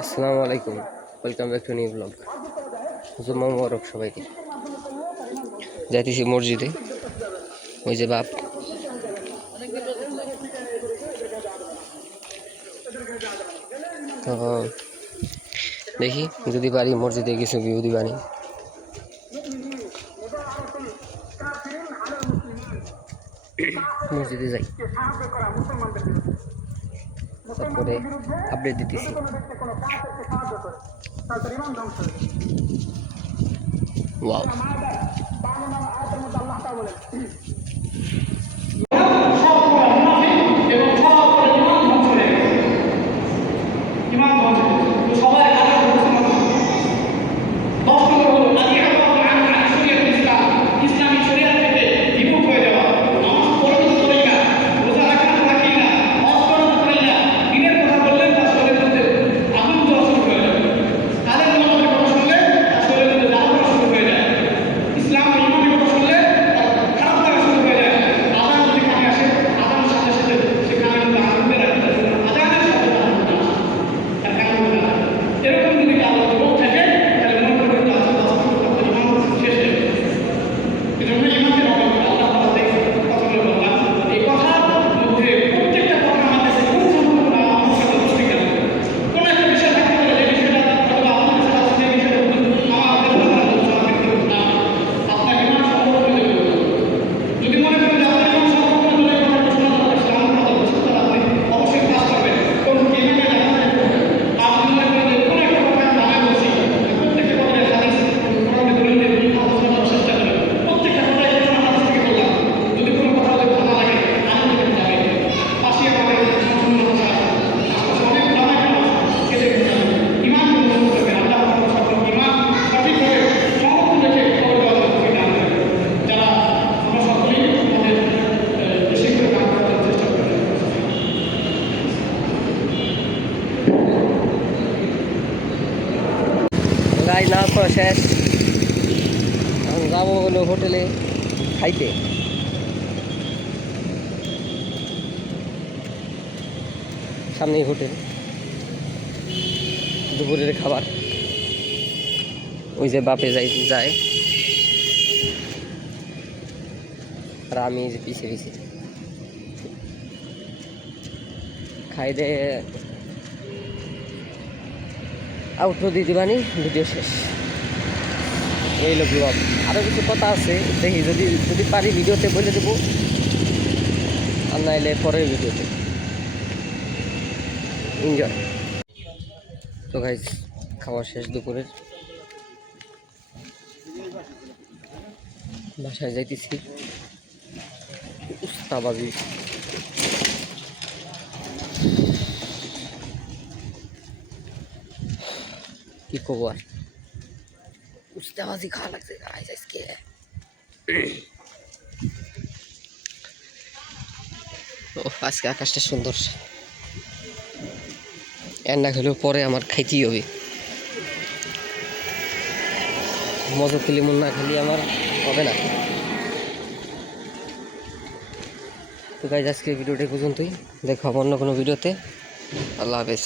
আসসালামু আলাইকুম, welcome back to new blog. জুম্মা মোবারক সবাইকে। যাইতেছি মসজিদে, ওই যে বাপ। তো দেখি যদি পারি মসজিদে কিছু ভিউ দিবানি। মসজিদে যাই, তারপরে আপডেট দিতেছি। ওয়াও, না তো শেষ। এখন যাবো হলো হোটেলে খাইতে। সামনেই হোটেল, দুপুরের খাবার। ওই যে বাপে যায় আর আমি যে পিছে পিছে খাই দে আউটরো দিয়ে দিবানি। ভিডিও শেষ, এই হলো ব্লগ। আরও কিছু কথা আছে, দেখি যদি পারি ভিডিওতে বলে দেবো, আর নাইলে পরের ভিডিওতে। এনজয়। তো গাইস, খাওয়া শেষ দুপুরের, বাসায় যাইতেছি। উস্তাবাজি কি করবো আর, উস্তাবাজি খাওয়া লাগছে আজকে। আজকে আকাশটা সুন্দর, এর না খেলেও পরে আমার খাইতেই হবে। মজা লিমন না খেলে আমার হবে না। তো গাইজ, আজকে ভিডিওটা পর্যন্তই। দেখা হবে অন্য কোনো ভিডিওতে। আল্লাহ হাফেজ।